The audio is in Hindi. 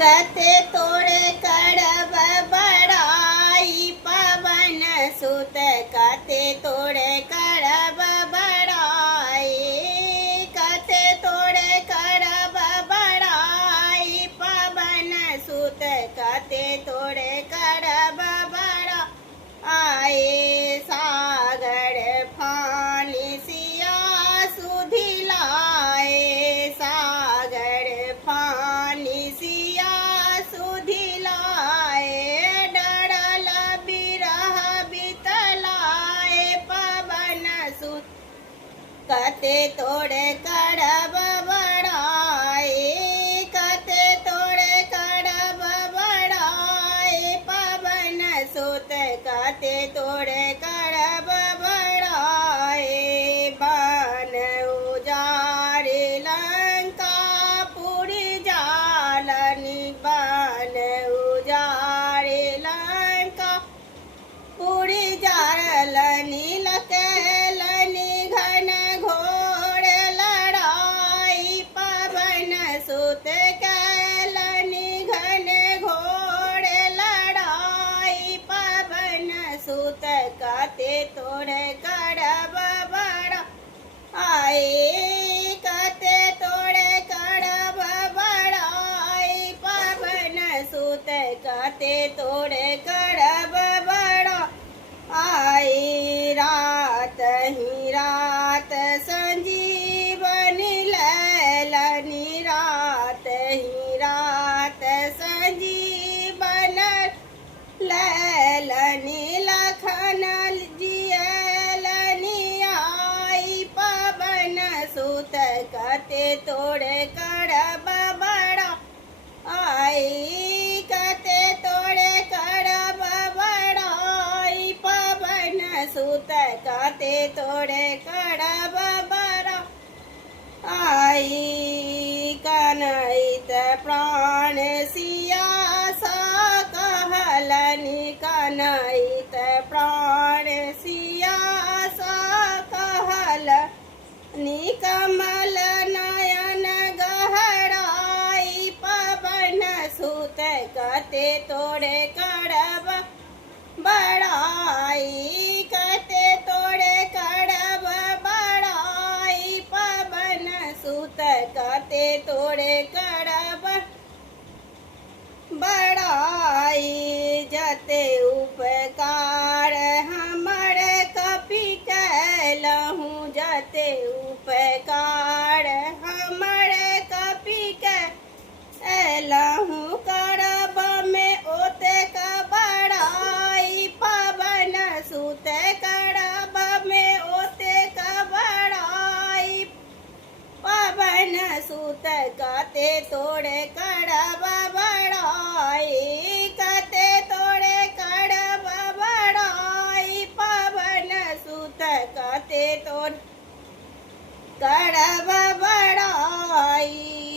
कते तोड़े कड़ब बड़ाई पवन सुत कते तोड़े कड़ब बड़ाई कते तोड़े कड़ब बड़ाई पवन सुत कते तोड़े कड़ब बड़ाई सागर फानी सिया सुधी लाए सागर फानी सिया सुधी लाए डरल बिरह बितलाए पवन सुत कते तोड़े कड़ब बड़ाई कते तोड़े कड़ब बड़ाई पवन सुत कते तोड़े कड़ब बड़ाई बन उजाड़े लंका पुरी जालनी बन उजाड़े लंका पुरी जालनी लकेलनी घन घोर लड़ाई पवन सुत कैलनी घन घोर लड़ाई पवन सुत कते तोड़े कड़ब बड़ा आई कते तोड़े कड़ब बड़ाई पवन सुत कते तोड़े कड़ब बड़ा आई रात ही रात संजीवनी लैलनी रात ही रात संजीवन लैलनी लखन जियलनी आई पवन सुत कते तोड़े कड़ब बड़ा आई कते तोड़े कड़ब बड़ाई पवन सुत कते तोड़े कड़ब बड़ा आई कनैत प्राण सिया सा कहलनि कनैत प्राण सिया सा कहलनि कमल नयन गहराई पवन सुत कते तोड़े कड़ब बड़ाई कते तोड़े कड़ब बड़ाई पवन सुत कते तोड़े कड़ब बड़ाई जते उपकार हमर कपि कैलहु जते उपकार हमर कपि कैलहु करब में ओतेक बड़ाई पवन सुत करब में ओतेक बड़ाई पवन सुत कते तोड़े कड़ब बड़ाई कते तोड़े कड़ब बड़ाई पवन सुत कते तोड़े कड़ब बड़ाई।